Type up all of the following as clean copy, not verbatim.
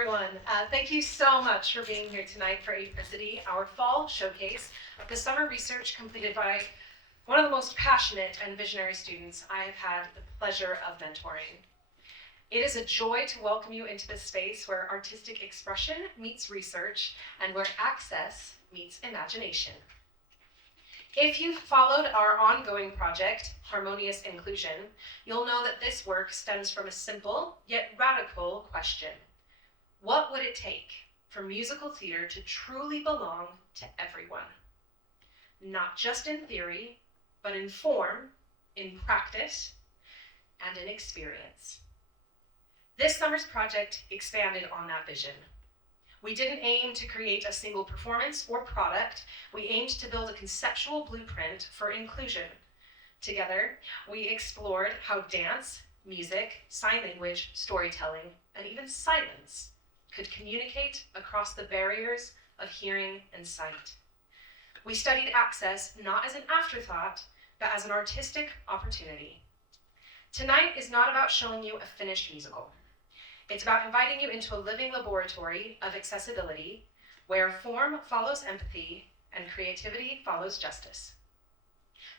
everyone. Thank you so much for being here tonight for APRICITY, our fall showcase of the summer research completed by one of the most passionate and visionary students I have had the pleasure of mentoring. It is a joy to welcome you into this space where artistic expression meets research and where access meets imagination. If you've followed our ongoing project, Harmonious Inclusion, you'll know that this work stems from a simple yet radical question. What would it take for musical theater to truly belong to everyone? Not just in theory, but in form, in practice, and in experience. This summer's project expanded on that vision. We didn't aim to create a single performance or product. We aimed to build a conceptual blueprint for inclusion. Together, we explored how dance, music, sign language, storytelling, and even silence could communicate across the barriers of hearing and sight. We studied access not as an afterthought, but as an artistic opportunity. Tonight is not about showing you a finished musical. It's about inviting you into a living laboratory of accessibility where form follows empathy and creativity follows justice.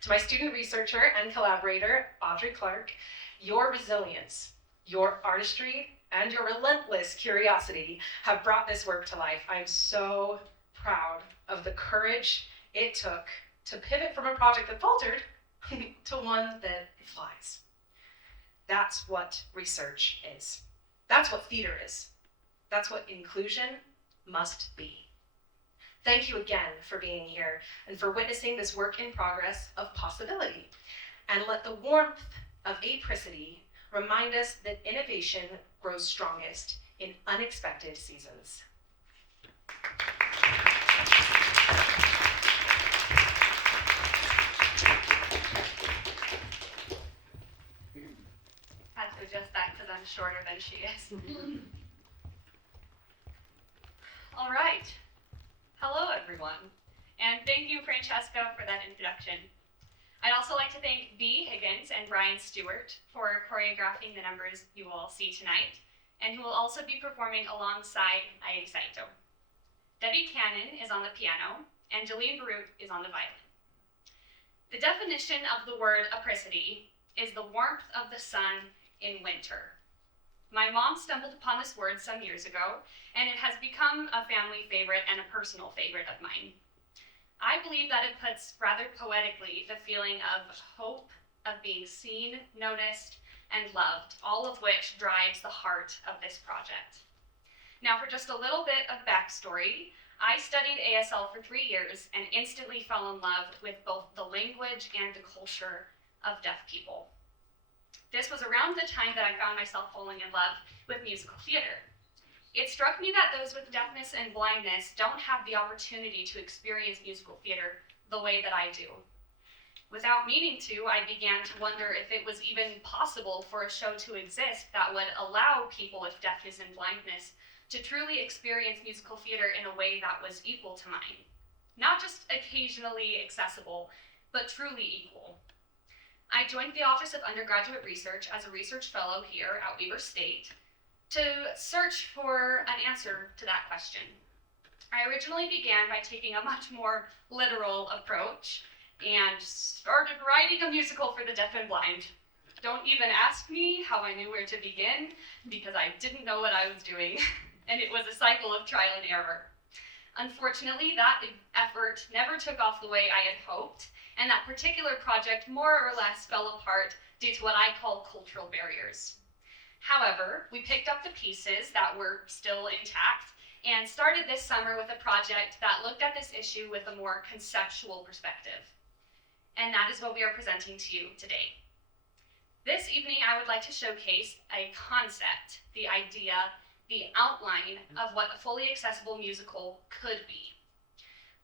To my student researcher and collaborator, Audrey Clark, your resilience, your artistry, and your relentless curiosity have brought this work to life. I'm so proud of the courage it took to pivot from a project that faltered to one that flies. That's what research is. That's what theater is. That's what inclusion must be. Thank you again for being here and for witnessing this work in progress of possibility. And let the warmth of apricity remind us that innovation grows strongest in unexpected seasons. Had to adjust that because I'm shorter than she is. All right. Hello, everyone. And thank you, Francesca, for that introduction. I'd also like to thank Bea Higgins and Brian Stewart for choreographing the numbers you will see tonight, and who will also be performing alongside Ai Saito. Debbie Cannon is on the piano, and Jolene Barut is on the violin. The definition of the word apricity is the warmth of the sun in winter. My mom stumbled upon this word some years ago, and it has become a family favorite and a personal favorite of mine. I believe that it puts rather poetically the feeling of hope, of being seen, noticed, and loved, all of which drives the heart of this project. Now, for just a little bit of backstory, I studied ASL for 3 years and instantly fell in love with both the language and the culture of deaf people. This was around the time that I found myself falling in love with musical theater. It struck me that those with deafness and blindness don't have the opportunity to experience musical theater the way that I do. Without meaning to, I began to wonder if it was even possible for a show to exist that would allow people with deafness and blindness to truly experience musical theater in a way that was equal to mine. Not just occasionally accessible, but truly equal. I joined the Office of Undergraduate Research as a research fellow here at Weber State to search for an answer to that question. I originally began by taking a much more literal approach and started writing a musical for the deaf and blind. Don't even ask me how I knew where to begin, because I didn't know what I was doing, and it was a cycle of trial and error. Unfortunately, that effort never took off the way I had hoped, and that particular project more or less fell apart due to what I call cultural barriers. However, we picked up the pieces that were still intact and started this summer with a project that looked at this issue with a more conceptual perspective. And that is what we are presenting to you today. This evening, I would like to showcase a concept, the idea, the outline of what a fully accessible musical could be.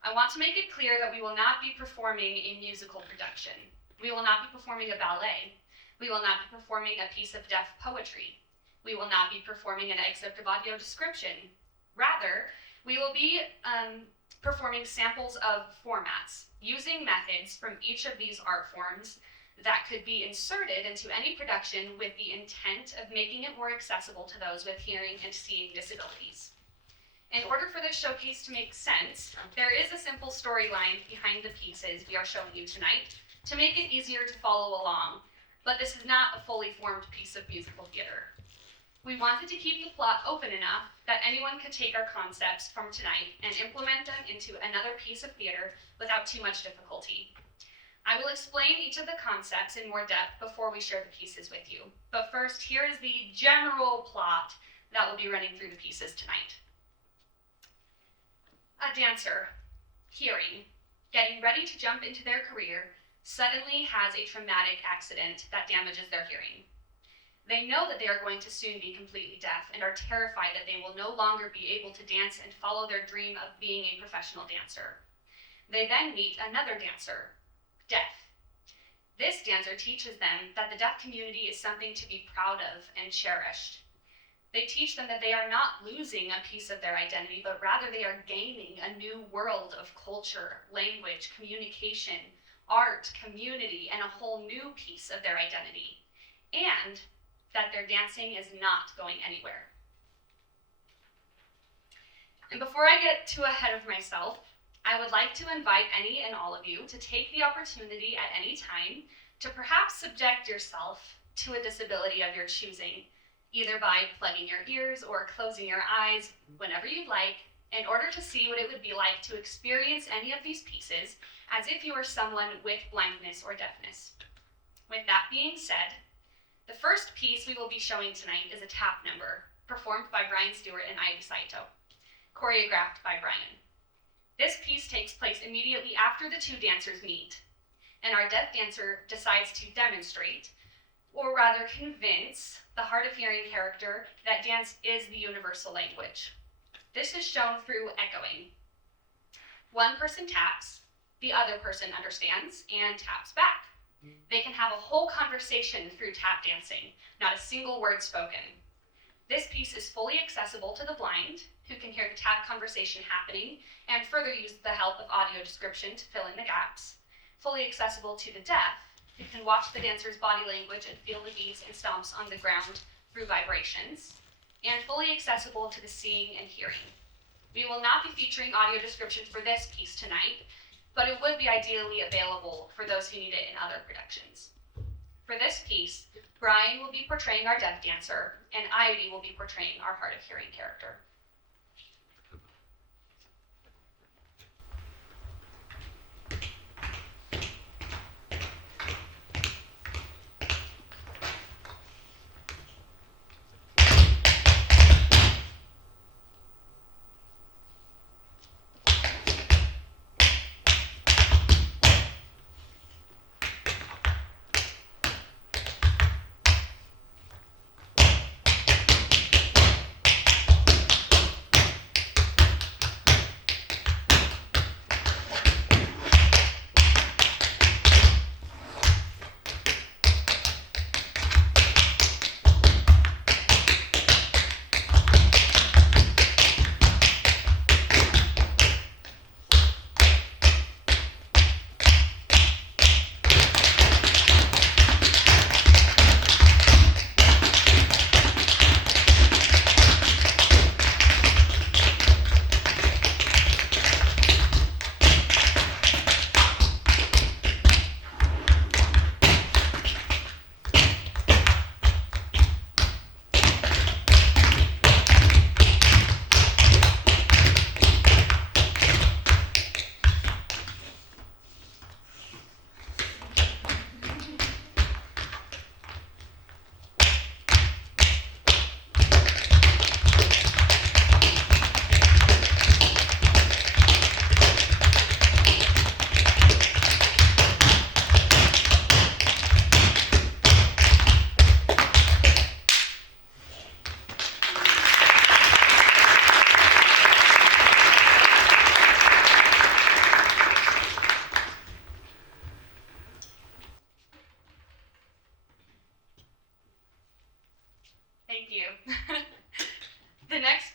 I want to make it clear that we will not be performing a musical production. We will not be performing a ballet. We will not be performing a piece of deaf poetry. We will not be performing an excerpt of audio description. Rather, we will be performing samples of formats, using methods from each of these art forms that could be inserted into any production with the intent of making it more accessible to those with hearing and seeing disabilities. In order for this showcase to make sense, there is a simple storyline behind the pieces we are showing you tonight to make it easier to follow along, but this is not a fully formed piece of musical theater. We wanted to keep the plot open enough that anyone could take our concepts from tonight and implement them into another piece of theater without too much difficulty. I will explain each of the concepts in more depth before we share the pieces with you, but first, here is the general plot that will be running through the pieces tonight. A dancer, hearing, getting ready to jump into their career, suddenly has a traumatic accident that damages their hearing. They know that they are going to soon be completely deaf and are terrified that they will no longer be able to dance and follow their dream of being a professional dancer. They then meet another dancer, deaf. This dancer teaches them that the deaf community is something to be proud of and cherished. They teach them that they are not losing a piece of their identity, but rather they are gaining a new world of culture, language, communication, art, community, and a whole new piece of their identity. And that their dancing is not going anywhere. And before I get too ahead of myself, I would like to invite any and all of you to take the opportunity at any time to perhaps subject yourself to a disability of your choosing, either by plugging your ears or closing your eyes whenever you'd like, in order to see what it would be like to experience any of these pieces as if you were someone with blindness or deafness. With that being said, the first piece we will be showing tonight is a tap number, performed by Brian Stewart and Ivy Saito, choreographed by Brian. This piece takes place immediately after the two dancers meet, and our deaf dancer decides to demonstrate, or rather convince, the hard of hearing character that dance is the universal language. This is shown through echoing. One person taps, the other person understands and taps back. They can have a whole conversation through tap dancing, not a single word spoken. This piece is fully accessible to the blind, who can hear the tap conversation happening and further use the help of audio description to fill in the gaps. Fully accessible to the deaf, who can watch the dancer's body language and feel the beats and stomps on the ground through vibrations. And fully accessible to the seeing and hearing. We will not be featuring audio description for this piece tonight, but it would be ideally available for those who need it in other productions. For this piece, Brian will be portraying our deaf dancer, and Ivy will be portraying our hard of hearing character.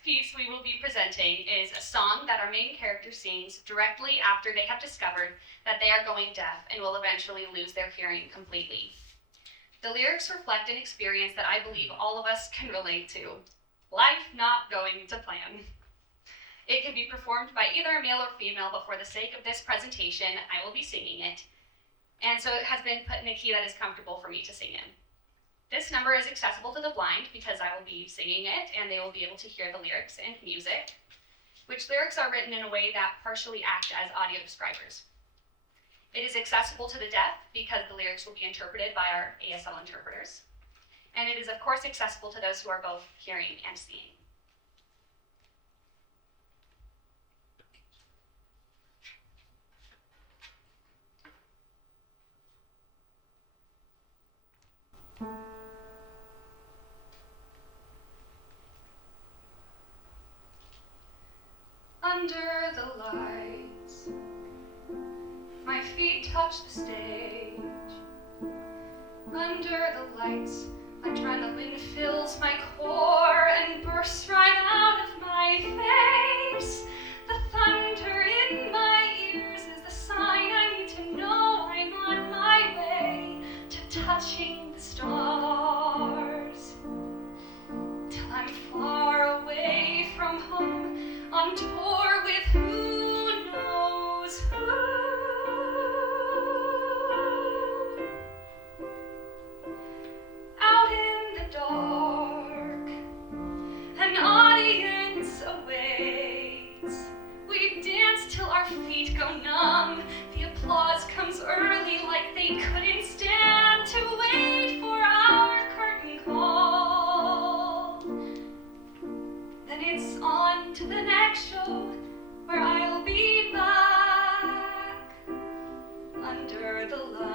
next piece we will be presenting is a song that our main character sings directly after they have discovered that they are going deaf and will eventually lose their hearing completely. The lyrics reflect an experience that I believe all of us can relate to. Life not going to plan. It can be performed by either a male or female, but for the sake of this presentation, I will be singing it. And so it has been put in a key that is comfortable for me to sing in. This number is accessible to the blind because I will be singing it and they will be able to hear the lyrics and music, which lyrics are written in a way that partially act as audio describers. It is accessible to the deaf because the lyrics will be interpreted by our ASL interpreters. And it is of course accessible to those who are both hearing and seeing. Under the lights, my feet touch the stage. Under the lights, adrenaline fills my core and bursts right out of my face. The thunder in my ears is the sign I need to know I'm on my way to touching the stars. Till I'm far away from home, on tour with who knows who. Out in the dark, an audience awaits. We dance till our feet go numb. The applause comes early like they couldn't stand to wait for our curtain call. Then it's on to the next show where I'll be back under the lights.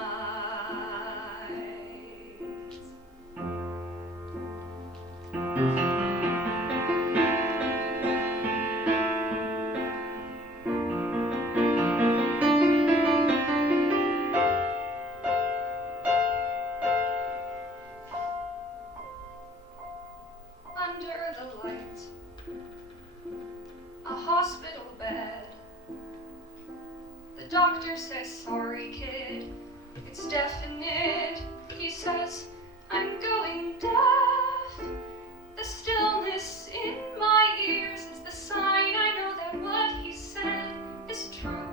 Under the lights, a hospital bed. The doctor says, sorry kid, it's definite. He says, I'm going deaf. The stillness in my ears is the sign I know that what he said is true.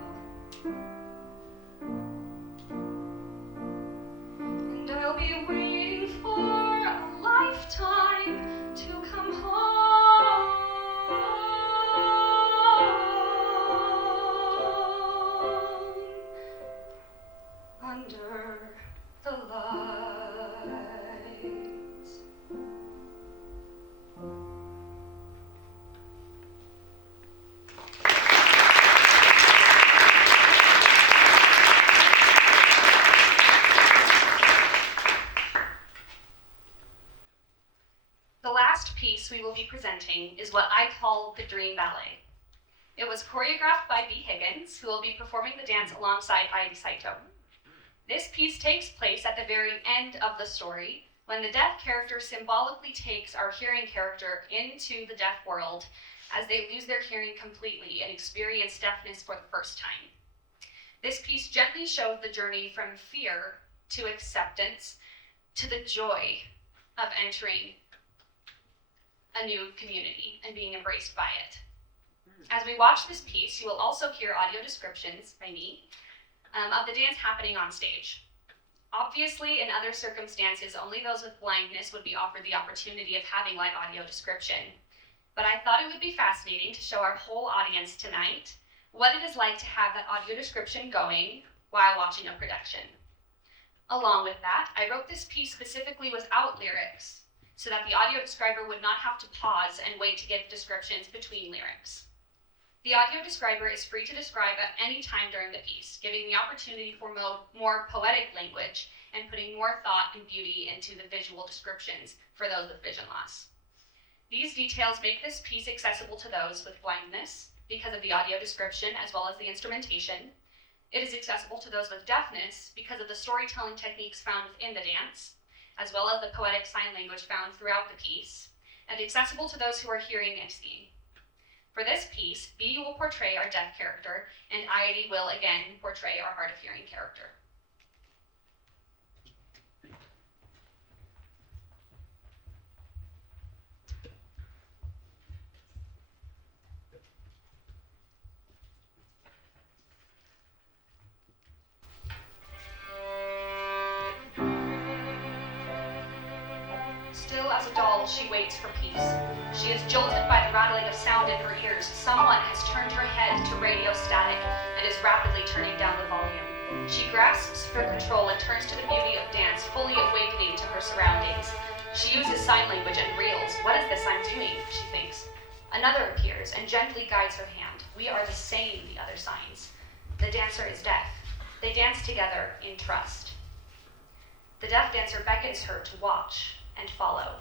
And I'll be waiting for a lifetime to come home. Under the lights. The last piece we will be presenting is what I call the Dream Ballet. It was choreographed by B. Higgins, who will be performing the dance alongside Heidi Saito. This piece takes place at the very end of the story, when the deaf character symbolically takes our hearing character into the deaf world as they lose their hearing completely and experience deafness for the first time. This piece gently shows the journey from fear to acceptance to the joy of entering a new community and being embraced by it. As we watch this piece, you will also hear audio descriptions by me of the dance happening on stage. Obviously, in other circumstances, only those with blindness would be offered the opportunity of having live audio description. But I thought it would be fascinating to show our whole audience tonight what it is like to have that audio description going while watching a production. Along with that, I wrote this piece specifically without lyrics, so that the audio describer would not have to pause and wait to give descriptions between lyrics. The audio describer is free to describe at any time during the piece, giving the opportunity for more poetic language and putting more thought and beauty into the visual descriptions for those with vision loss. These details make this piece accessible to those with blindness because of the audio description as well as the instrumentation. It is accessible to those with deafness because of the storytelling techniques found within the dance, as well as the poetic sign language found throughout the piece. and accessible to those who are hearing and seeing. For this piece, B will portray our deaf character, and Iety will again portray our hard of hearing character. Still as a doll, she waits for peace. She is jolted by the rattling of sound in her ears. Someone has turned her head to radio static and is rapidly turning down the volume. She grasps for control and turns to the beauty of dance, fully awakening to her surroundings. She uses sign language and reels. What is this I'm doing? She thinks. Another appears and gently guides her hand. We are the same, the other signs. The dancer is deaf. They dance together in trust. The deaf dancer beckons her to watch and follow,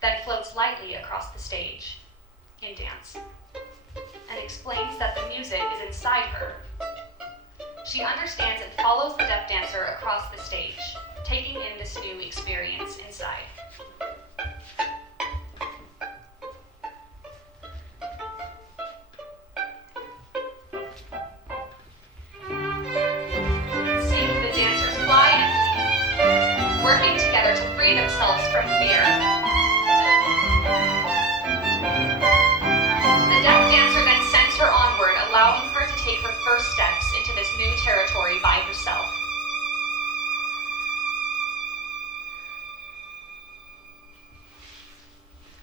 then floats lightly across the stage in dance, and explains that the music is inside her. She understands and follows the deaf dancer across the stage, taking in this new experience inside. Sing, the dancers fly and leap, working together to free themselves from fear. The deaf dancer then sends her onward, allowing her to take her first steps into this new territory by herself.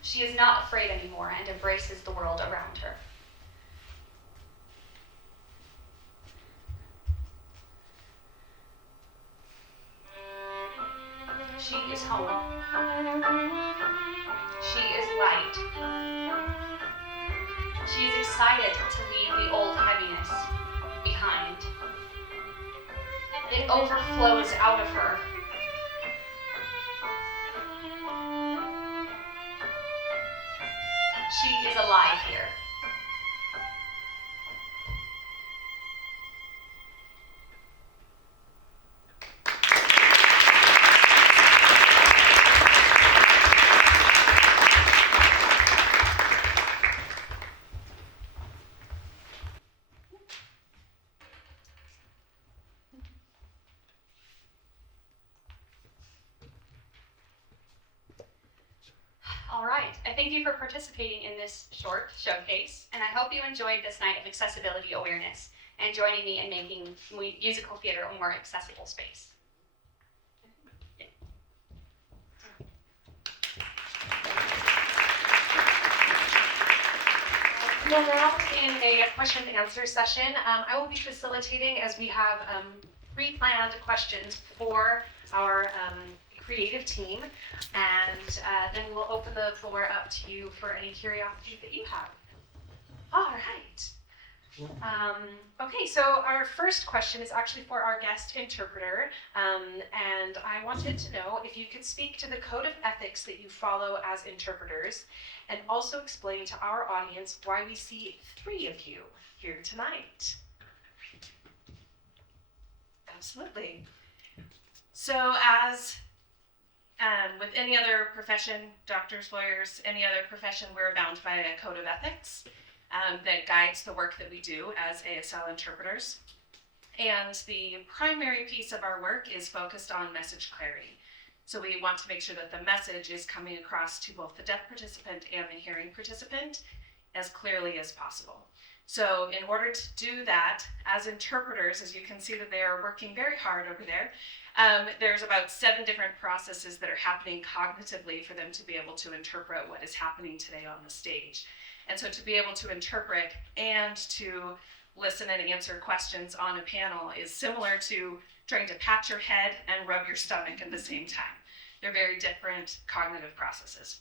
She is not afraid anymore and embraces the world around her. She is home. She is light. She is excited to leave the old heaviness behind. It overflows out of her. She is alive here. All right, I thank you for participating in this short showcase, and I hope you enjoyed this night of accessibility awareness and joining me in making musical theater a more accessible space. We're now in a question and answer session. I will be facilitating as we have pre-planned questions for our creative team, and then we'll open the floor up to you for any curiosity that you have. All right. Okay, so our first question is actually for our guest interpreter, and I wanted to know if you could speak to the code of ethics that you follow as interpreters, and also explain to our audience why we see 3 of you here tonight. Absolutely. So as with any other profession, doctors, lawyers, any other profession, we're bound by a code of ethics that guides the work that we do as ASL interpreters. And the primary piece of our work is focused on message clarity. So we want to make sure that the message is coming across to both the deaf participant and the hearing participant as clearly as possible. So in order to do that, as interpreters, as you can see that they are working very hard over there, there's about 7 different processes that are happening cognitively for them to be able to interpret what is happening today on the stage. And so to be able to interpret and to listen and answer questions on a panel is similar to trying to pat your head and rub your stomach at the same time. They're very different cognitive processes.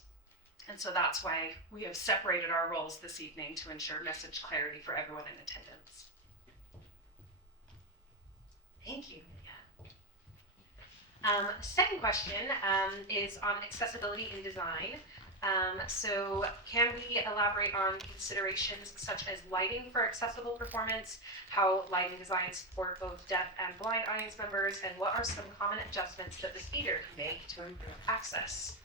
And so that's why we have separated our roles this evening to ensure message clarity for everyone in attendance. Thank you, Mia. Second question is on accessibility in design. So can we elaborate on considerations such as lighting for accessible performance, how lighting designs support both deaf and blind audience members, and what are some common adjustments that the theater can make to improve access?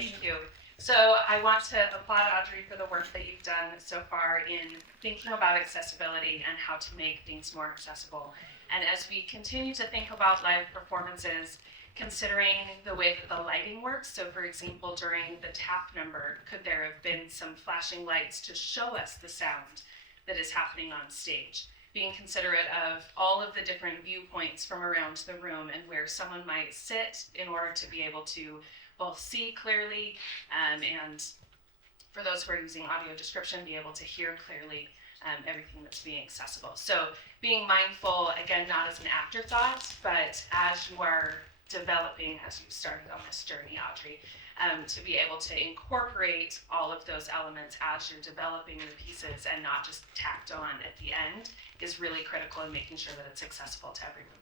Thank you. So I want to applaud Audrey for the work that you've done so far in thinking about accessibility and how to make things more accessible. And as we continue to think about live performances, considering the way that the lighting works, so for example, during the tap number, could there have been some flashing lights to show us the sound that is happening on stage? Being considerate of all of the different viewpoints from around the room and where someone might sit in order to be able to both see clearly and for those who are using audio description, be able to hear clearly everything that's being accessible. So being mindful, again, not as an afterthought, but as you are developing, as you started on this journey, Audrey, to be able to incorporate all of those elements as you're developing the pieces and not just tacked on at the end is really critical in making sure that it's accessible to everyone.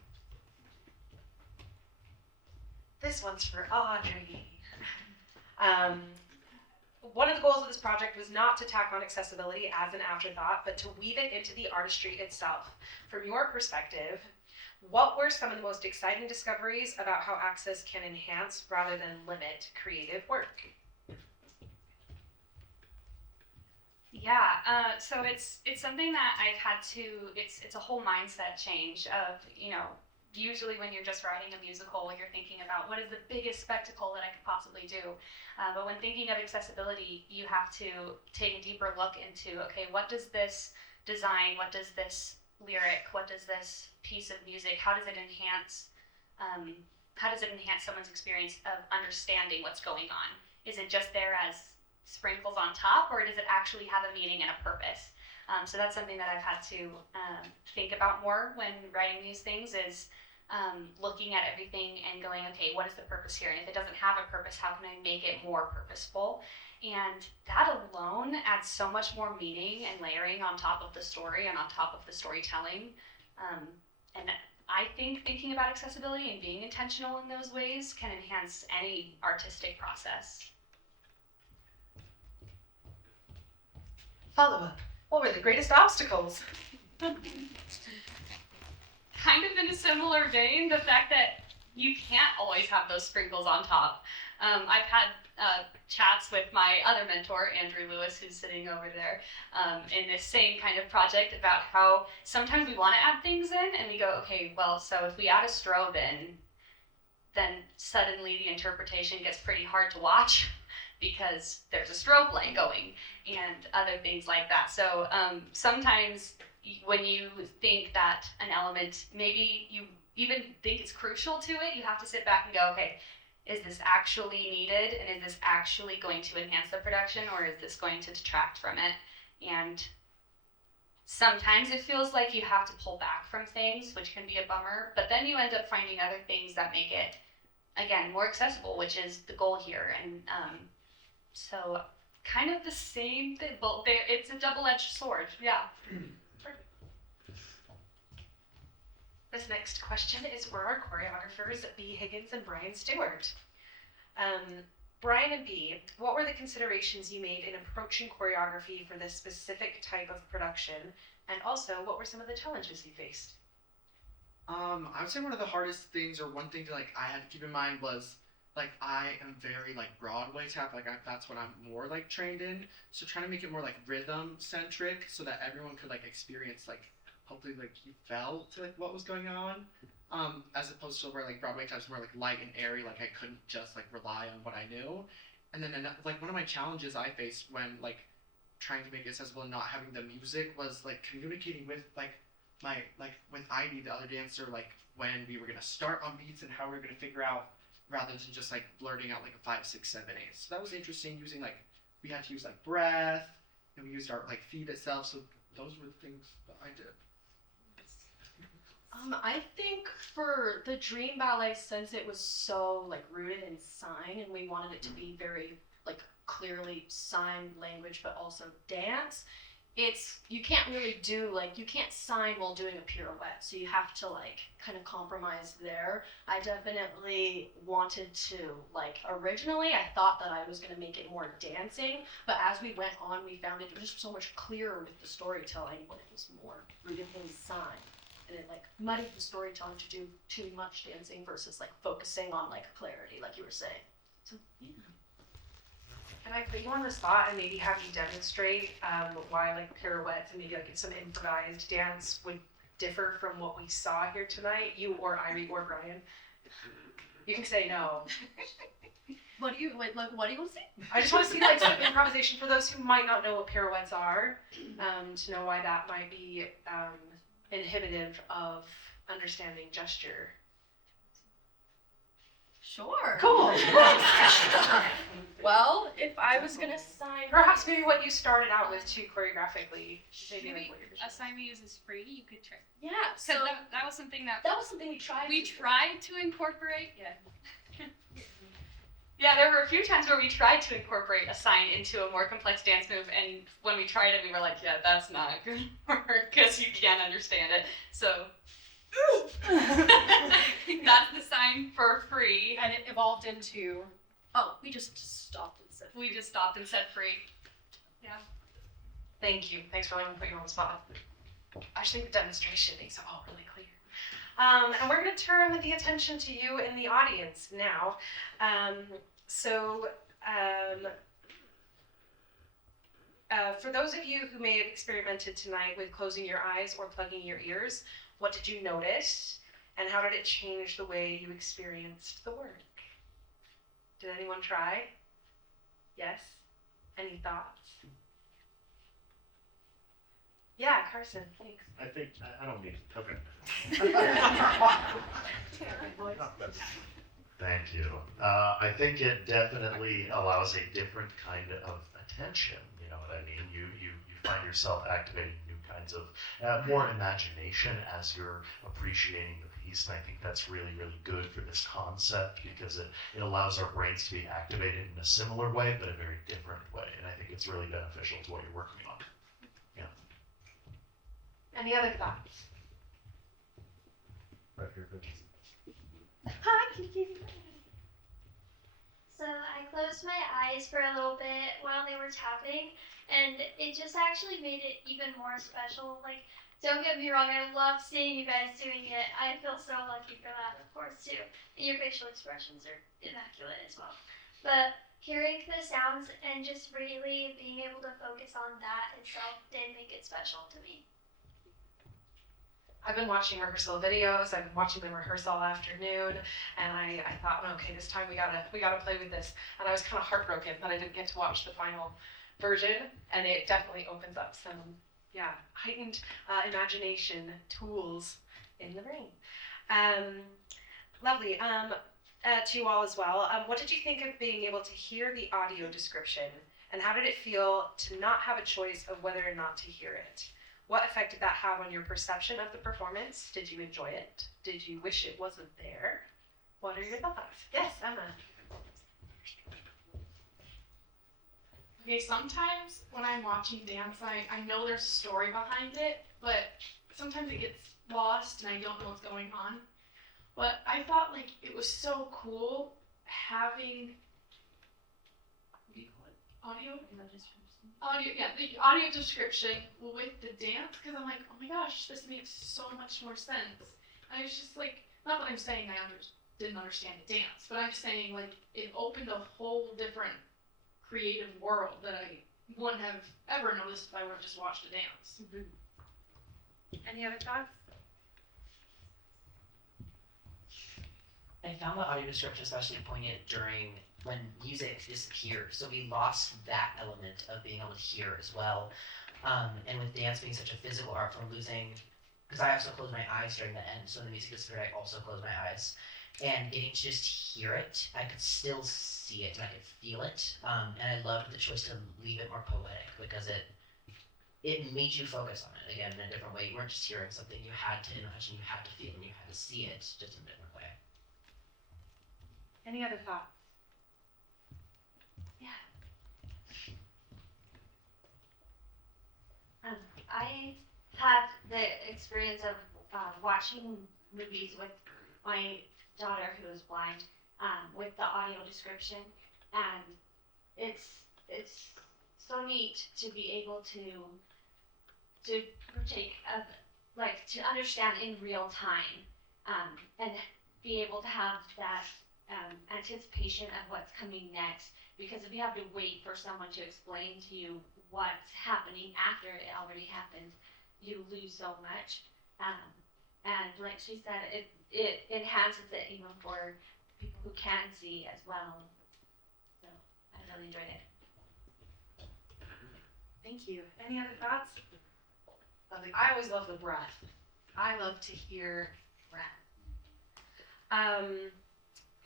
This one's for Audrey. One of the goals of this project was not to tack on accessibility as an afterthought, but to weave it into the artistry itself. From your perspective, what were some of the most exciting discoveries about how access can enhance rather than limit creative work? Yeah, so it's something that I've had to, it's a whole mindset change of, usually when you're just writing a musical, you're thinking about what is the biggest spectacle that I could possibly do. But when thinking of accessibility, you have to take a deeper look into, okay, what does this design, what does this lyric, what does this piece of music, how does it enhance someone's experience of understanding what's going on? Is it just there as sprinkles on top, or does it actually have a meaning and a purpose? So that's something that I've had to think about more when writing these things is looking at everything and going, okay, what is the purpose here? And if it doesn't have a purpose, how can I make it more purposeful? And that alone adds so much more meaning and layering on top of the story and on top of the storytelling. And I think thinking about accessibility and being intentional in those ways can enhance any artistic process. Follow-up. What were the greatest obstacles? Kind of in a similar vein, the fact that you can't always have those sprinkles on top. I've had chats with my other mentor, Andrew Lewis, who's sitting over there, in this same kind of project about how sometimes we want to add things in and we go, okay, well, so if we add a strobe in, then suddenly the interpretation gets pretty hard to watch because there's a strobe light going and other things like that. So sometimes when you think that an element, maybe you even think it's crucial to it, you have to sit back and go, okay, is this actually needed, and is this actually going to enhance the production, or is this going to detract from it? And sometimes it feels like you have to pull back from things, which can be a bummer, but then you end up finding other things that make it, again, more accessible, which is the goal here. And so kind of the same thing, well, it's a double-edged sword, yeah. This next question is for our choreographers, B. Higgins and Brian Stewart. Brian and B, what were the considerations you made in approaching choreography for this specific type of production? And also, what were some of the challenges you faced? I would say one of the hardest things, or one thing to I had to keep in mind was I am very Broadway tap, that's what I'm more trained in. So trying to make it more rhythm centric so that everyone could experience hopefully you felt what was going on, as opposed to where Broadway types more light and airy, I couldn't just rely on what I knew. And then one of my challenges I faced when trying to make it accessible and not having the music was communicating with my with Ivy, the other dancer, when we were gonna start on beats and how we were gonna figure out, rather than just blurting out a 5, 6, 7, 8. So that was interesting, using we had to use breath, and we used our feet itself. So those were the things that I did. I think for the Dream Ballet, since it was so rooted in sign, and we wanted it to be very clearly sign language, but also dance, you can't really do you can't sign while doing a pirouette, so you have to kind of compromise there. I definitely wanted to originally I thought that I was going to make it more dancing, but as we went on, we found it was just so much clearer with the storytelling when it was more rooted in sign. And it muddied the storytelling to do too much dancing versus focusing on clarity, like you were saying. So yeah. Can I put you on the spot and maybe have you demonstrate why like pirouettes and maybe like some improvised dance would differ from what we saw here tonight? You or Irie or Brian. You can say no. What do you want to see? I just want to see like some improvisation for those who might not know what pirouettes are, to know why that might be inhibitive of understanding gesture. Sure. Cool. Well, if I was gonna sign, Perhaps maybe what you started out with too choreographically. Maybe like what your vision. Assign Me uses free. You could try. yeah. So So that was something that that was something we tried. we to do. tried to incorporate. Yeah, there were a few times where we tried to incorporate a sign into a more complex dance move, and when we tried it, we were like, yeah, that's not gonna work because you can't understand it. So that's the sign for free. And it evolved into. Oh, we just stopped and said. We just stopped and said free. Thank you. Thanks for letting me put you on the spot. I just think the demonstration makes it all really clear. And we're going to turn the attention to you in the audience now. For those of you who may have experimented tonight with closing your eyes or plugging your ears, what did you notice? And how did it change the way you experienced the work? Did anyone try? Yes? Any thoughts? Yeah, Carson, thanks. I think I don't need. Okay. Thank you. I think it definitely allows a different kind of attention. You know what I mean? You find yourself activating new kinds of more imagination as you're appreciating the piece, and I think that's really good for this concept because it allows our brains to be activated in a similar way, but a very different way, and I think it's really beneficial to what you're working on. Any other thoughts? Right here, good. Hi, Kiki. So I closed my eyes for a little bit while they were tapping, and it just actually made it even more special. Like, don't get me wrong, I love seeing you guys doing it. I feel so lucky for that, of course, too. And your facial expressions are immaculate as well. But hearing the sounds and just really being able to focus on that itself did make it special to me. I've been watching rehearsal videos. I've been watching them rehearse all afternoon, and I thought, okay, this time we gotta play with this. And I was kind of heartbroken that I didn't get to watch the final version, and it definitely opens up some, heightened imagination tools in the brain. Lovely. To you all as well. What did you think of being able to hear the audio description, and how did it feel to not have a choice of whether or not to hear it? What effect did that have on your perception of the performance? Did you enjoy it? Did you wish it wasn't there? What are your thoughts? Yes, Emma. Okay, sometimes when I'm watching dance, I know there's a story behind it, but sometimes it gets lost and I don't know what's going on. But I thought like it was so cool having audio, the audio description with the dance, because I'm like, oh my gosh, this makes so much more sense. I was just like, not that I'm saying I didn't understand the dance, but I'm saying like it opened a whole different creative world that I wouldn't have ever noticed if I would have just watched a dance. Mm-hmm. Any other thoughts? I found the audio description especially poignant during when music disappeared. So we lost that element of being able to hear as well. And with dance being such a physical art form, losing, because I also closed my eyes during the end, so when the music disappeared, I also closed my eyes. And getting to just hear it, I could still see it and I could feel it. And I loved the choice to leave it more poetic because it made you focus on it again in a different way. You weren't just hearing something, you had to imagine, you had to feel, and you had to see it just in a different way. Any other thoughts? I had the experience of watching movies with my daughter who is blind with the audio description, and it's so neat to be able to partake of, like, to understand in real time and be able to have that anticipation of what's coming next. Because if you have to wait for someone to explain to you what's happening after it already happened, you lose so much. And like she said, it enhances it even for people who can see as well. So I really enjoyed it. Thank you. Any other thoughts? I always love the breath. I love to hear breath.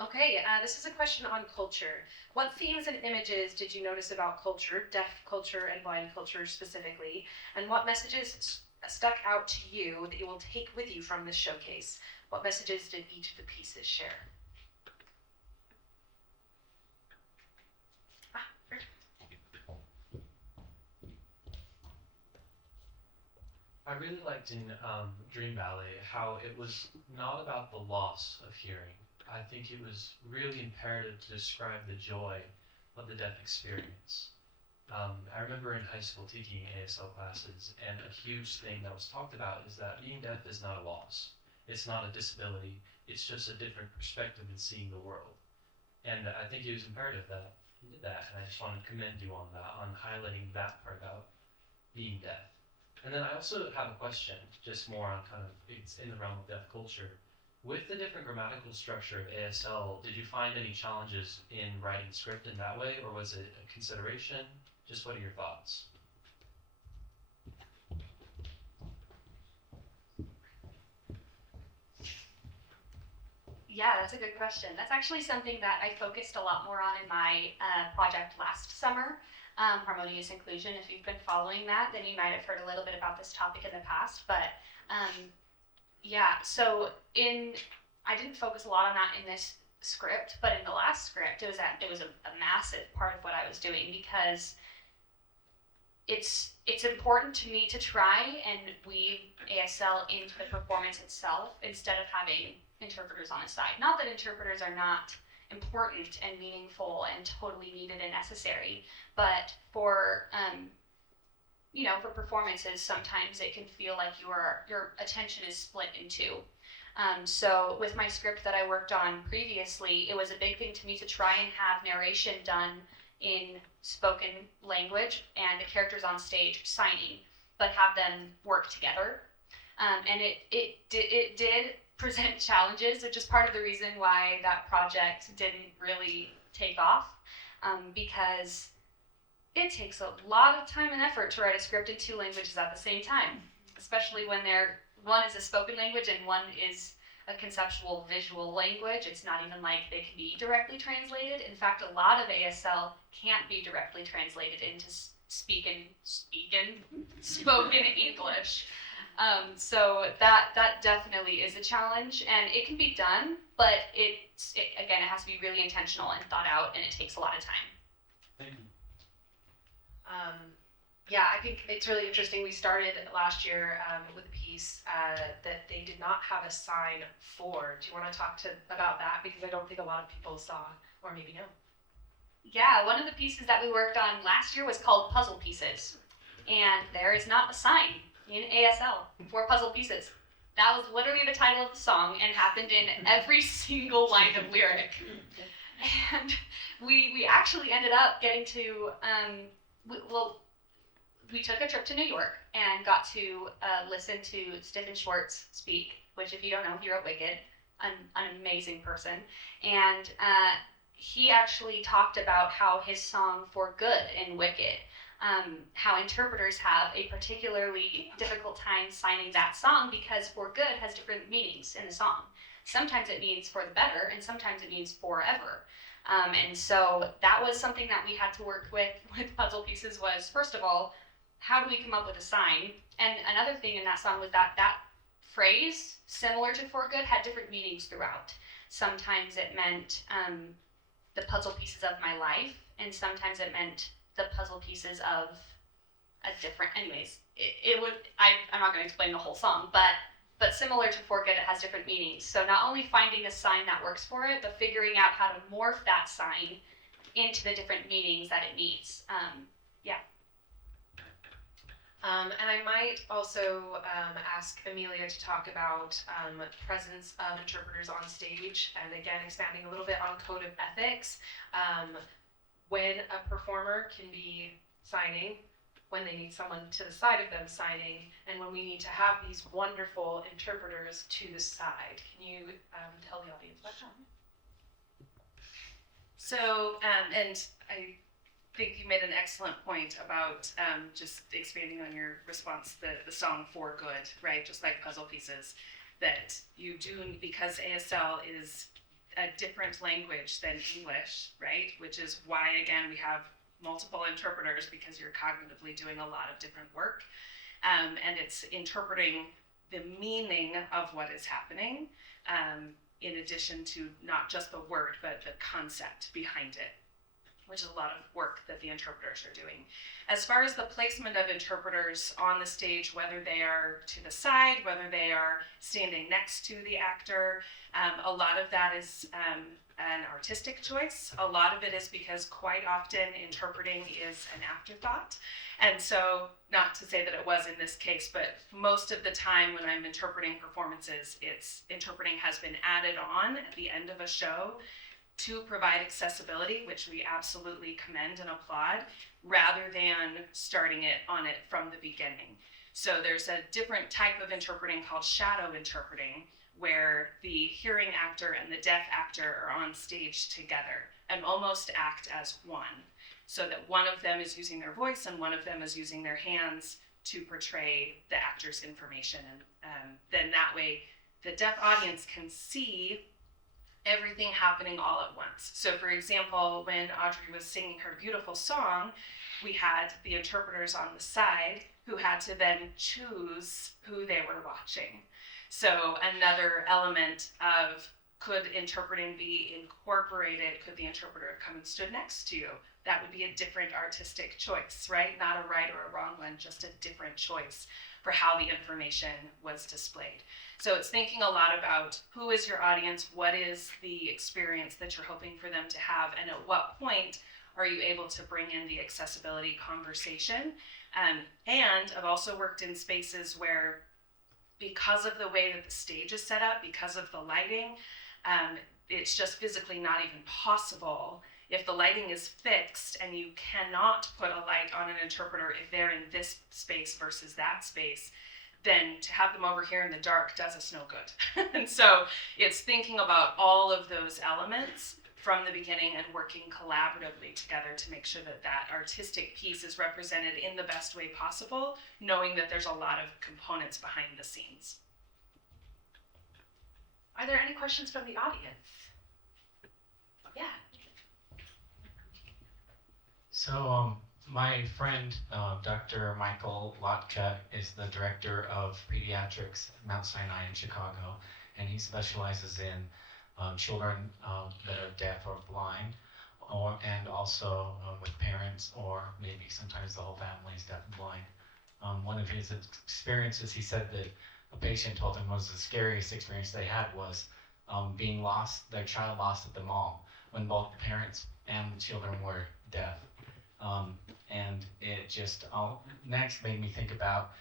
Okay, this is a question on culture. What themes and images did you notice about culture, deaf culture and blind culture specifically, and what messages stuck out to you that you will take with you from this showcase? What messages did each of the pieces share? I really liked in Dream Ballet how it was not about the loss of hearing. I think it was really imperative to describe the joy of the deaf experience. I remember in high school taking ASL classes, and a huge thing that was talked about is that being deaf is not a loss. It's not a disability. It's just a different perspective in seeing the world. And I think it was imperative that you did that, and I just want to commend you on that, on highlighting that part about being deaf. And then I also have a question, just more on kind of, it's in the realm of deaf culture. With the different grammatical structure of ASL, did you find any challenges in writing script in that way, or was it a consideration? Just what are your thoughts? Yeah, that's a good question. That's actually something that I focused a lot more on in my project last summer. Harmonious inclusion. If you've been following that, then you might have heard a little bit about this topic in the past. But yeah, so I didn't focus a lot on that in this script, but in the last script, it was a massive part of what I was doing, because it's important to me to try and weave ASL into the performance itself instead of having interpreters on the side. Not that interpreters are not important and meaningful and totally needed and necessary, but for for performances, sometimes it can feel like your attention is split in two. So with my script that I worked on previously, it was a big thing to me to try and have narration done in spoken language and the characters on stage signing, but have them work together. And it did present challenges, which is part of the reason why that project didn't really take off, because it takes a lot of time and effort to write a script in two languages at the same time, especially when one is a spoken language and one is a conceptual visual language. It's not even like they can be directly translated. In fact, a lot of ASL can't be directly translated into spoken English. So that definitely is a challenge, and it can be done, but it has to be really intentional and thought out, and it takes a lot of time. Thank you. Yeah, I think it's really interesting. We started last year with a piece that they did not have a sign for. Do you want to talk about that? Because I don't think a lot of people saw, or maybe know. Yeah, one of the pieces that we worked on last year was called Puzzle Pieces, and there is not a sign in ASL for puzzle pieces. That was literally the title of the song and happened in every single line of lyric. And we actually ended up getting to, we took a trip to New York and got to listen to Stephen Schwartz speak, which if you don't know, he wrote Wicked, an amazing person. And he actually talked about how his song For Good in Wicked, how interpreters have a particularly difficult time signing that song because for good has different meanings in the song. Sometimes it means for the better, and sometimes it means forever. And so that was something that we had to work with Puzzle Pieces was, first of all, how do we come up with a sign? And another thing in that song was that phrase, similar to for good, had different meanings throughout. Sometimes it meant the puzzle pieces of my life, and sometimes it meant the puzzle pieces of a different, anyways, I'm not going to explain the whole song, but similar to For Good, it has different meanings. So not only finding a sign that works for it, but figuring out how to morph that sign into the different meanings that it needs. And I might also ask Amelia to talk about presence of interpreters on stage, and again, expanding a little bit on code of ethics, when a performer can be signing, when they need someone to the side of them signing, and when we need to have these wonderful interpreters to the side. Can you tell the audience about that? So, and I think you made an excellent point about just expanding on your response, the song for good, right? Just like puzzle pieces, that you do, because ASL is a different language than English, right? Which is why, again, we have multiple interpreters, because you're cognitively doing a lot of different work. And it's interpreting the meaning of what is happening, in addition to not just the word, but the concept behind it, which is a lot of work that the interpreters are doing. As far as the placement of interpreters on the stage, whether they are to the side, whether they are standing next to the actor, a lot of that is an artistic choice. A lot of it is because quite often interpreting is an afterthought. And so, not to say that it was in this case, but most of the time when I'm interpreting performances, interpreting has been added on at the end of a show to provide accessibility, which we absolutely commend and applaud, rather than starting it from the beginning. So there's a different type of interpreting called shadow interpreting, where the hearing actor and the deaf actor are on stage together and almost act as one, so that one of them is using their voice and one of them is using their hands to portray the actor's information. And then that way the deaf audience can see everything happening all at once. So for example, when Audrey was singing her beautiful song, we had the interpreters on the side who had to then choose who they were watching. So another element of, could interpreting be incorporated? Could the interpreter have come and stood next to you? That would be a different artistic choice, right? Not a right or a wrong one, just a different choice for how the information was displayed. So it's thinking a lot about who is your audience, what is the experience that you're hoping for them to have, and at what point are you able to bring in the accessibility conversation. And I've also worked in spaces where, because of the way that the stage is set up, because of the lighting, it's just physically not even possible. If the lighting is fixed and you cannot put a light on an interpreter if they're in this space versus that space, then to have them over here in the dark does us no good. And so it's thinking about all of those elements from the beginning and working collaboratively together to make sure that that artistic piece is represented in the best way possible, knowing that there's a lot of components behind the scenes. Are there any questions from the audience? Yeah. So my friend, Dr. Michael Lotka, is the director of pediatrics at Mount Sinai in Chicago, and he specializes in children that are deaf or blind, and also with parents, or maybe sometimes the whole family is deaf and blind. One of his experiences, he said that a patient told him was the scariest experience they had was being lost, their child lost at the mall, when both the parents and the children were deaf. And it just next made me think about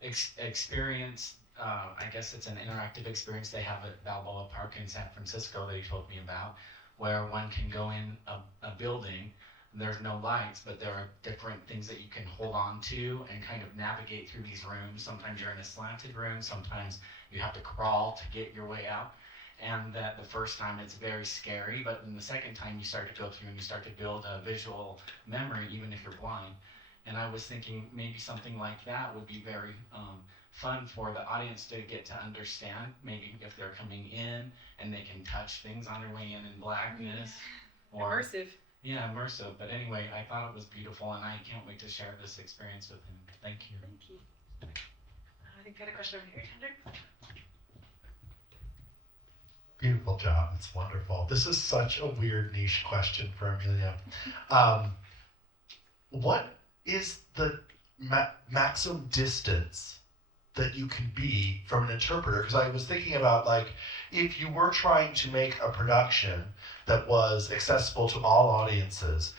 experience. I guess it's an interactive experience they have at Balboa Park in San Francisco that he told me about, where one can go in a building. There's no lights, but there are different things that you can hold on to and kind of navigate through these rooms. Sometimes you're in a slanted room, sometimes you have to crawl to get your way out. And that the first time it's very scary, but then the second time you start to go through and you start to build a visual memory, even if you're blind. And I was thinking maybe something like that would be very fun for the audience to get to understand, maybe if they're coming in and they can touch things on their way in blackness. Or, Immersive. Yeah, immersive. But anyway, I thought it was beautiful, and I can't wait to share this experience with him. Thank you. Thank you. I think we had a question over here, Andrew. Beautiful job. It's wonderful. This is such a weird niche question for Amelia. What is the maximum distance that you can be from an interpreter? Because I was thinking about, like, if you were trying to make a production that was accessible to all audiences,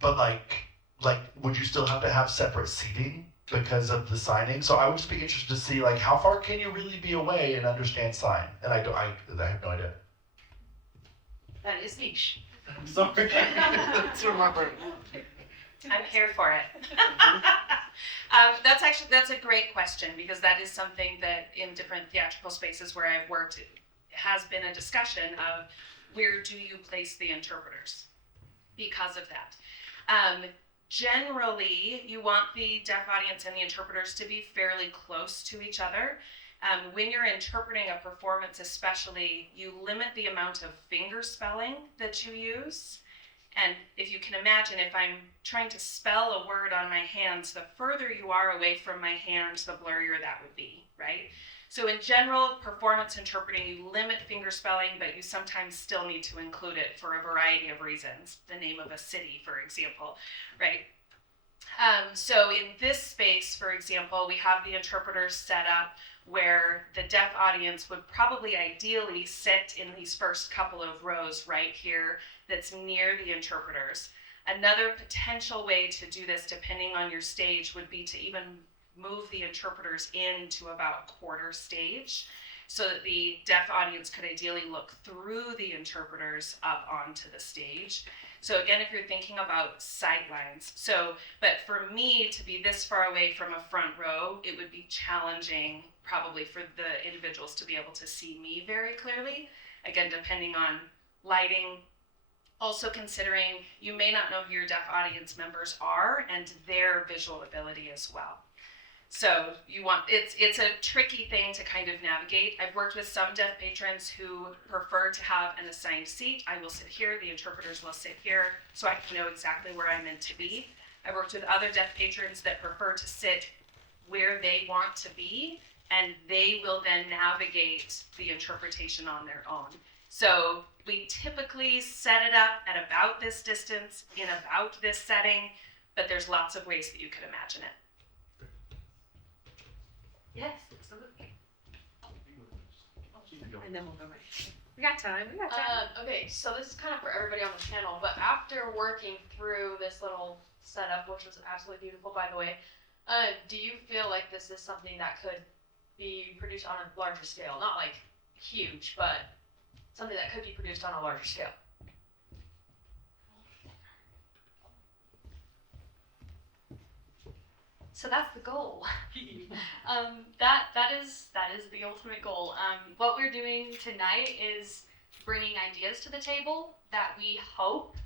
but like like, would you still have to have separate seating because of the signing? So I would just be interested to see, like, how far can you really be away and understand sign? And I have no idea. That is niche. I'm sorry. That's where my brain. I'm here for it. That's a great question, because that is something that in different theatrical spaces where I've worked, it has been a discussion of where do you place the interpreters because of that. Generally, you want the deaf audience and the interpreters to be fairly close to each other. When you're interpreting a performance especially, you limit the amount of finger spelling that you use. And if you can imagine, if I'm trying to spell a word on my hands, the further you are away from my hands, the blurrier that would be, right? So in general, performance interpreting, you limit finger spelling, but you sometimes still need to include it for a variety of reasons. The name of a city, for example, right? So in this space, for example, we have the interpreters set up where the deaf audience would probably ideally sit in these first couple of rows right here that's near the interpreters. Another potential way to do this, depending on your stage, would be to even move the interpreters into about quarter stage so that the deaf audience could ideally look through the interpreters up onto the stage. So again, if you're thinking about sight lines, but for me to be this far away from a front row, it would be challenging probably for the individuals to be able to see me very clearly. Again, depending on lighting, also considering you may not know who your deaf audience members are and their visual ability as well. So it's a tricky thing to kind of navigate. I've worked with some deaf patrons who prefer to have an assigned seat. I will sit here, the interpreters will sit here, so I can know exactly where I'm meant to be. I've worked with other deaf patrons that prefer to sit where they want to be, and they will then navigate the interpretation on their own. So we typically set it up at about this distance, in about this setting, but there's lots of ways that you could imagine it. Yes, absolutely. And then we'll go right. We got time. Okay, so this is kind of for everybody on the channel, but after working through this little setup, which was absolutely beautiful, by the way, do you feel like this is something that could be produced on a larger scale? Not like huge, but something that could be produced on a larger scale. So that's the goal. That is the ultimate goal. What we're doing tonight is bringing ideas to the table that we hope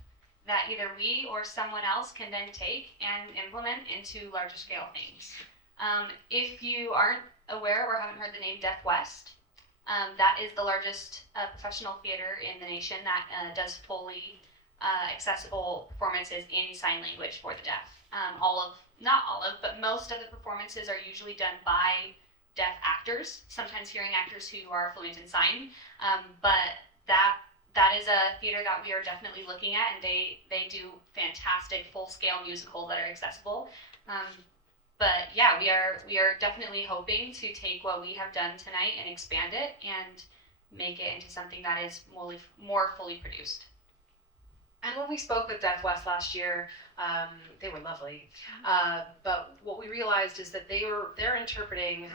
that either we or someone else can then take and implement into larger scale things. If you aren't aware or haven't heard the name Deaf West, that is the largest professional theater in the nation that does fully accessible performances in sign language for the deaf. Not all of, but most of the performances are usually done by deaf actors, sometimes hearing actors who are fluent in sign, but that is a theater that we are definitely looking at, and they do fantastic full-scale musicals that are accessible. But yeah, we are definitely hoping to take what we have done tonight and expand it and make it into something that is more fully produced. And when we spoke with Deaf West last year, they were lovely. But what we realized is that they're interpreting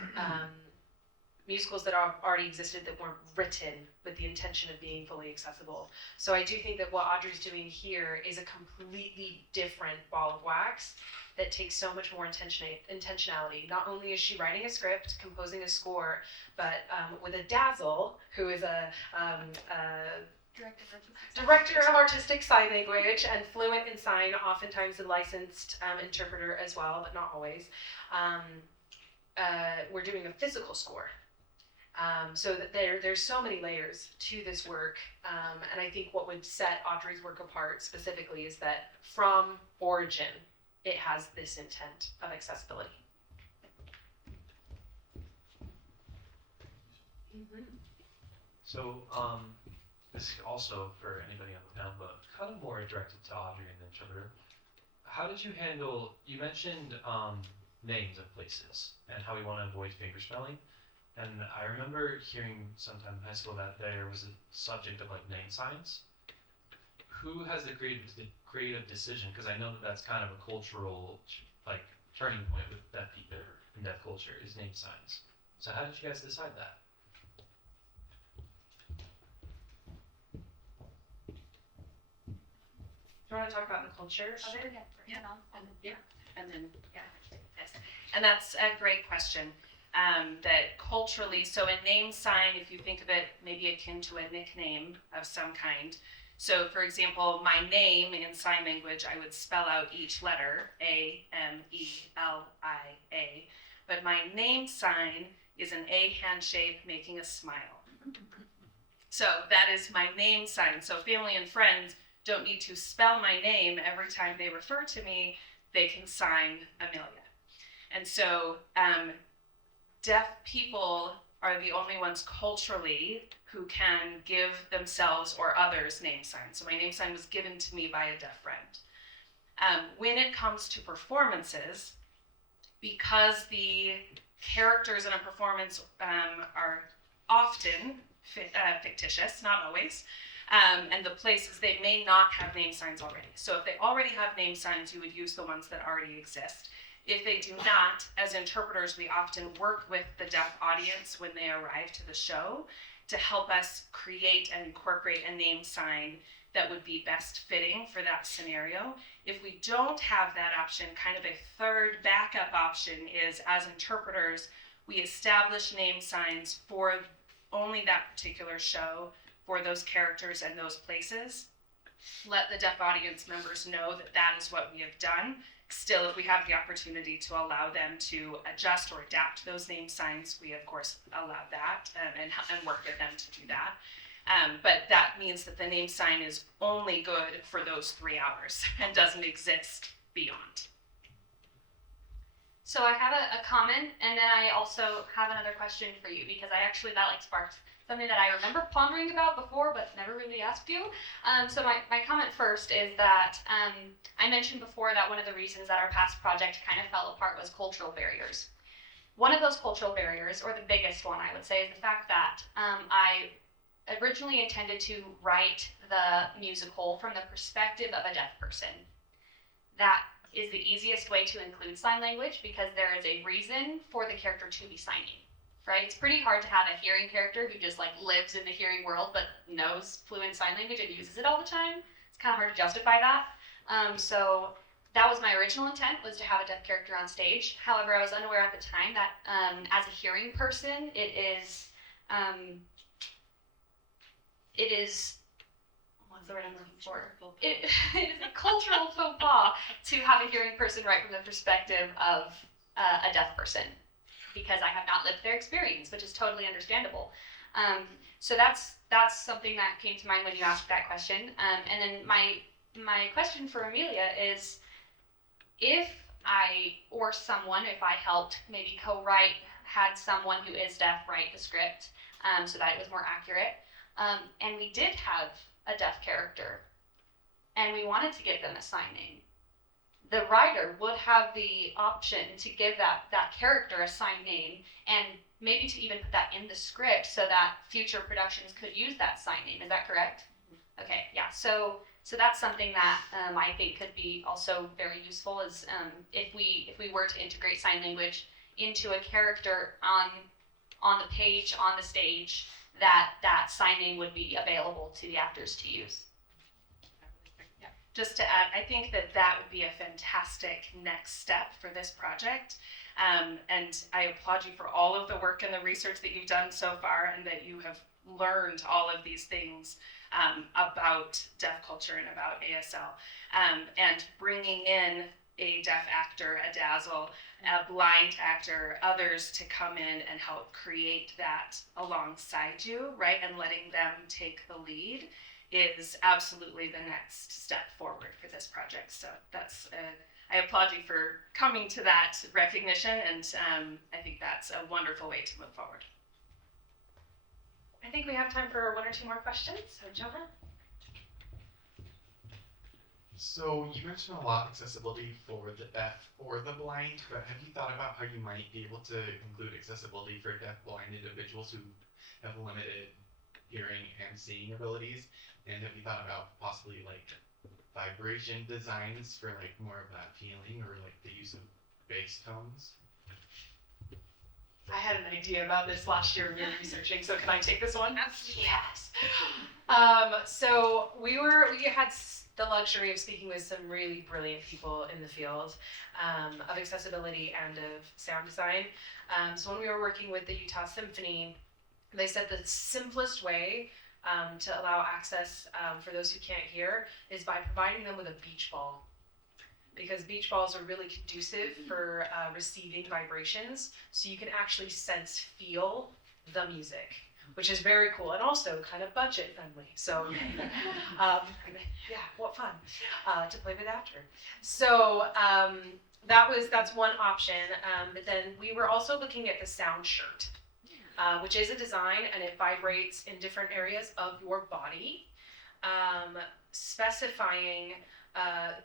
musicals that already existed that weren't written with the intention of being fully accessible. So I do think that what Audrey's doing here is a completely different ball of wax that takes so much more intentionality. Not only is she writing a script, composing a score, but with a Dazzle, who is a Director of Artistic Sign Language and fluent in sign, oftentimes a licensed interpreter as well, but not always. We're doing a physical score. So that there's so many layers to this work, and I think what would set Audrey's work apart specifically is that from origin, it has this intent of accessibility. Mm-hmm. So, this is also for anybody on the panel, but kind of more directed to Audrey and the interpreter. How did you handle, you mentioned names of places and how we want to avoid fingerspelling. And I remember hearing sometime in high school that there was a subject of like name signs. who has the creative decision? Because I know that that's kind of a cultural like turning point with deaf people and deaf culture is name signs. So how did you guys decide that? Do you want to talk about the culture of it? Yeah. And then yes. And that's a great question. That culturally, so a name sign, if you think of it maybe akin to a nickname of some kind. So for example, my name in sign language, I would spell out each letter, A-M-E-L-I-A. But my name sign is an A hand shape making a smile. So that is my name sign. So family and friends don't need to spell my name every time they refer to me. They can sign Amelia. And so deaf people are the only ones culturally who can give themselves or others name signs. So my name sign was given to me by a deaf friend. When it comes to performances, because the characters in a performance are often fictitious, not always, and the places, they may not have name signs already. So if they already have name signs, you would use the ones that already exist. If they do not, as interpreters, we often work with the deaf audience when they arrive to the show to help us create and incorporate a name sign that would be best fitting for that scenario. If we don't have that option, kind of a third backup option is, as interpreters, we establish name signs for only that particular show, for those characters and those places. Let the deaf audience members know that that is what we have done. Still, if we have the opportunity to allow them to adjust or adapt those name signs, we of course allow that and work with them to do that. But that means that the name sign is only good for those 3 hours and doesn't exist beyond. So I have a comment, and then I also have another question for you, because that sparked something that I remember pondering about before, but never really asked you. So my comment first is that I mentioned before that one of the reasons that our past project kind of fell apart was cultural barriers. One of those cultural barriers, or the biggest one I would say, is the fact that I originally intended to write the musical from the perspective of a deaf person. That is the easiest way to include sign language, because there is a reason for the character to be signing. Right? It's pretty hard to have a hearing character who just like lives in the hearing world but knows fluent sign language and uses it all the time. It's kind of hard to justify that. So that was my original intent, was to have a deaf character on stage. However, I was unaware at the time that as a hearing person, it is what's the word I'm looking for? It is a cultural faux pas to have a hearing person write from the perspective of a deaf person, because I have not lived their experience, which is totally understandable. So that's something that came to mind when you asked that question. And then my question for Amelia is, if I, or someone, if I helped maybe co-write, had someone who is deaf write the script so that it was more accurate, and we did have a deaf character, and we wanted to give them a sign name, the writer would have the option to give that character a sign name, and maybe to even put that in the script so that future productions could use that sign name. Is that correct? Mm-hmm. Okay, yeah. So that's something that I think could be also very useful, is if we were to integrate sign language into a character on the page, on the stage, that sign name would be available to the actors to use. Just to add, I think that would be a fantastic next step for this project. And I applaud you for all of the work and the research that you've done so far, and that you have learned all of these things about deaf culture and about ASL. And bringing in a deaf actor, a dazzle, a blind actor, others to come in and help create that alongside you, right? And letting them take the lead is absolutely the next step forward for this project. So I applaud you for coming to that recognition, and I think that's a wonderful way to move forward. I think we have time for 1 or 2 more questions. So Jonah? So you mentioned a lot of accessibility for the deaf or the blind, but have you thought about how you might be able to include accessibility for deaf blind individuals who have limited hearing and seeing abilities? And have you thought about possibly like vibration designs for like more of that feeling, or like the use of bass tones? I had an idea about this last year when we were researching, so can I take this one? Absolutely. Yes. So we had the luxury of speaking with some really brilliant people in the field of accessibility and of sound design. So when we were working with the Utah Symphony, they said the simplest way to allow access for those who can't hear is by providing them with a beach ball. Because beach balls are really conducive for receiving vibrations, so you can actually feel the music, which is very cool and also kind of budget friendly. So, yeah, what fun to play with after. So that's one option. But then we were also looking at the sound shirt, which is a design and it vibrates in different areas of your body, specifying.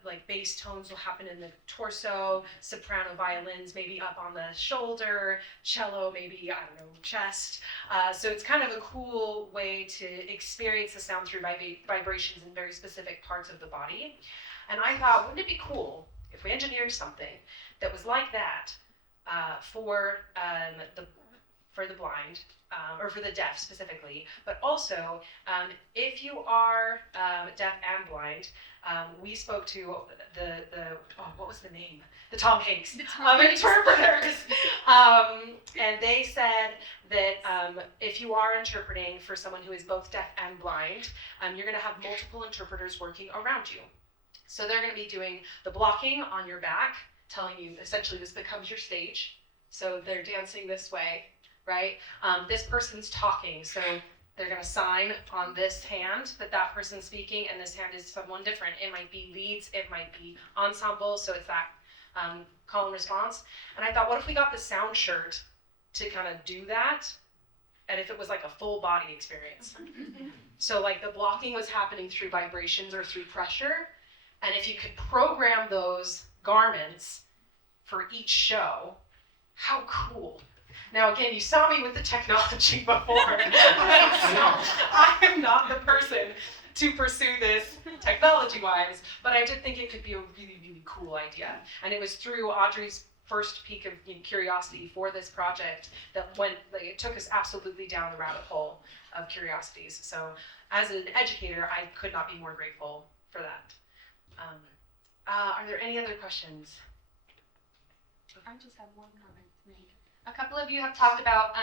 Like bass tones will happen in the torso, soprano violins maybe up on the shoulder, cello maybe, I don't know, chest. So it's kind of a cool way to experience the sound through vibrations in very specific parts of the body. And I thought, wouldn't it be cool if we engineered something that was like that for the blind, or for the deaf specifically, but also if you are deaf and blind, we spoke to what was the name? The Tom Hanks interpreters, and they said that if you are interpreting for someone who is both deaf and blind, you're going to have multiple interpreters working around you. So they're going to be doing the blocking on your back, telling you essentially this becomes your stage. So they're dancing this way. Right? This person's talking, so they're going to sign on this hand that person's speaking, and this hand is someone different. It might be leads, it might be ensemble, so it's that call and response. And I thought, what if we got the sound shirt to kind of do that, and if it was like a full body experience? So like the blocking was happening through vibrations or through pressure, and if you could program those garments for each show, how cool. Now, again, you saw me with the technology before. I am not the person to pursue this technology-wise, but I did think it could be a really, really cool idea. And it was through Audrey's first peak of curiosity for this project that it took us absolutely down the rabbit hole of curiosities. So as an educator, I could not be more grateful for that. Are there any other questions? I just have one comment to make. A couple of you have talked about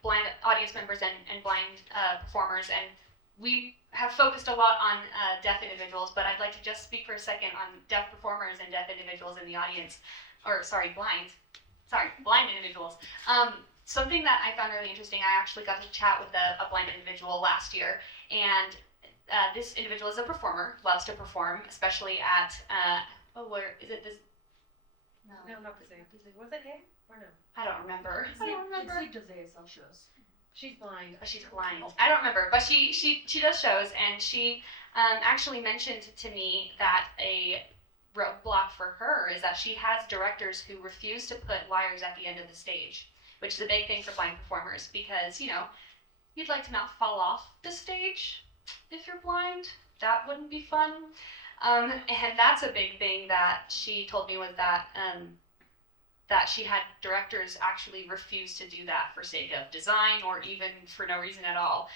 blind audience members and blind performers, and we have focused a lot on deaf individuals, but I'd like to just speak for a second on deaf performers and deaf individuals in the audience, blind individuals. Something that I found really interesting, I actually got to chat with a blind individual last year, and this individual is a performer, loves to perform, especially at, where is it this? No, not the same. Was it him or no? I don't remember. She's blind. She's blind. I don't remember, but she does shows, and she actually mentioned to me that a roadblock for her is that she has directors who refuse to put wires at the end of the stage, which is a big thing for blind performers because, you'd like to not fall off the stage if you're blind. That wouldn't be fun. And that's a big thing that she told me was that that she had directors actually refuse to do that for sake of design or even for no reason at all.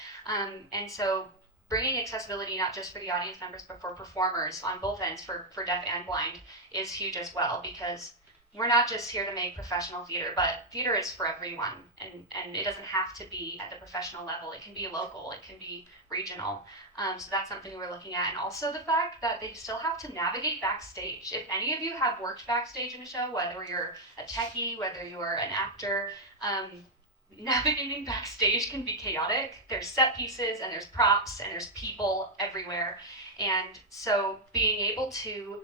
And so bringing accessibility not just for the audience members but for performers on both ends, for deaf and blind, is huge as well, because we're not just here to make professional theater, but theater is for everyone, and it doesn't have to be at the professional level. It can be local, it can be regional. So that's something we're looking at. And also the fact that they still have to navigate backstage. If any of you have worked backstage in a show, whether you're a techie, whether you're an actor, navigating backstage can be chaotic. There's set pieces and there's props and there's people everywhere. And so being able to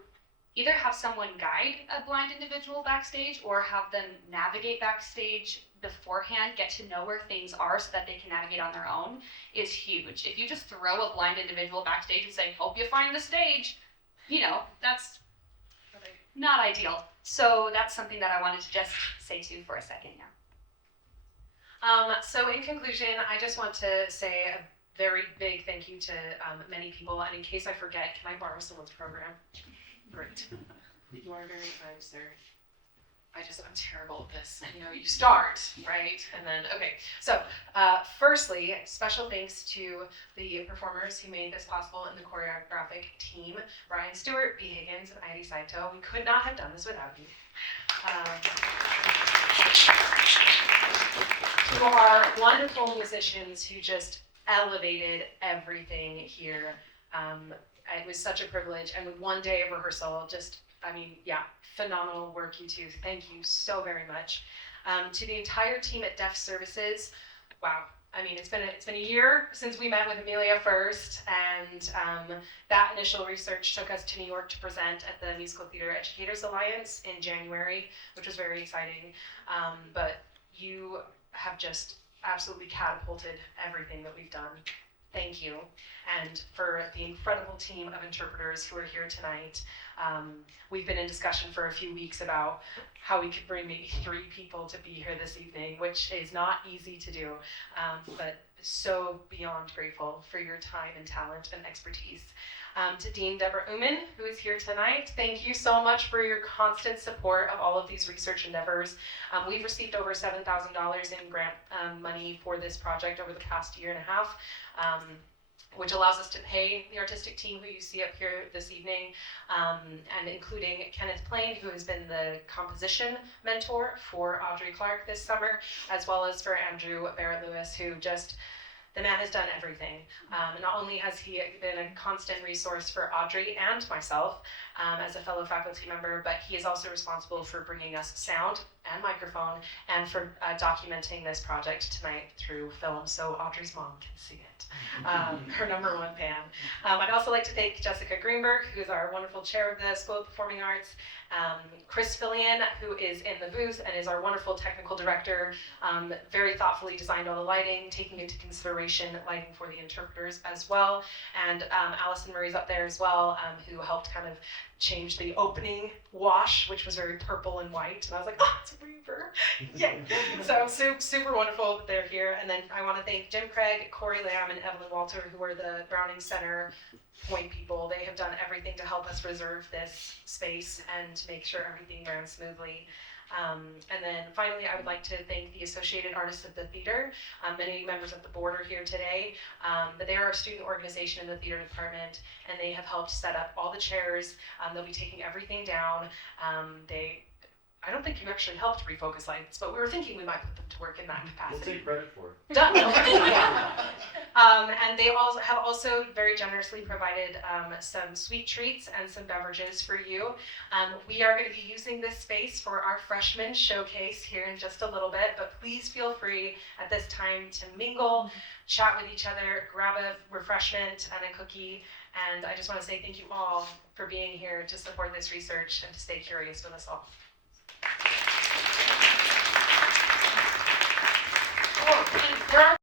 either have someone guide a blind individual backstage or have them navigate backstage beforehand, get to know where things are so that they can navigate on their own, is huge. If you just throw a blind individual backstage and say, hope you find the stage, that's not ideal. So that's something that I wanted to just say too for a second. So in conclusion, I just want to say very big thank you to many people. And in case I forget, can I borrow someone's program? Great. You are very kind, sir. I'm terrible at this. You know, you start, right? And then, okay. So, firstly, special thanks to the performers who made this possible and the choreographic team, Brian Stewart, B. Higgins, and Heidi Saito. We could not have done this without you. To our wonderful musicians who just elevated everything here. It was such a privilege, and with one day of rehearsal, phenomenal work, you two. Thank you so very much. To the entire team at Deaf Services, wow. I mean, it's been a year since we met with Amelia first, and that initial research took us to New York to present at the Musical Theater Educators Alliance in January, which was very exciting. But you have just absolutely catapulted everything that we've done. Thank you. And for the incredible team of interpreters who are here tonight. We've been in discussion for a few weeks about how we could bring maybe 3 people to be here this evening, which is not easy to do, but so beyond grateful for your time and talent and expertise. To Dean Deborah Uman, who is here tonight, thank you so much for your constant support of all of these research endeavors. We've received over $7,000 in grant money for this project over the past year and a half, which allows us to pay the artistic team who you see up here this evening, and including Kenneth Plain, who has been the composition mentor for Audrey Clark this summer, as well as for Andrew Barrett-Lewis, who just, the man has done everything. Not only has he been a constant resource for Audrey and myself as a fellow faculty member, but he is also responsible for bringing us sound and microphone and for documenting this project tonight through film, so Audrey's mom can see it, her #1 fan. I'd also like to thank Jessica Greenberg, who is our wonderful chair of the School of Performing Arts, Chris Fillion, who is in the booth and is our wonderful technical director, very thoughtfully designed all the lighting, taking into consideration lighting for the interpreters as well, and Allison Murray's up there as well, who helped kind of change the opening wash, which was very purple and white, and I was like, oh, it's a Reaper, yay! So super wonderful that they're here, and then I want to thank Jim Craig, Corey Lamb, and Evelyn Walter, who are the Browning Center point people. They have done everything to help us reserve this space and to make sure everything ran smoothly. And then finally, I would like to thank the Associated Artists of the Theater. Many members of the board are here today, but they are a student organization in the theater department, and they have helped set up all the chairs. They'll be taking everything down. I don't think you actually helped refocus lights, but we were thinking we might put them to work in that capacity. We'll take credit for it. Done. And they have also very generously provided some sweet treats and some beverages for you. We are going to be using this space for our freshman showcase here in just a little bit, but please feel free at this time to mingle, chat with each other, grab a refreshment and a cookie. And I just want to say thank you all for being here to support this research and to stay curious with us all. Oh, and there are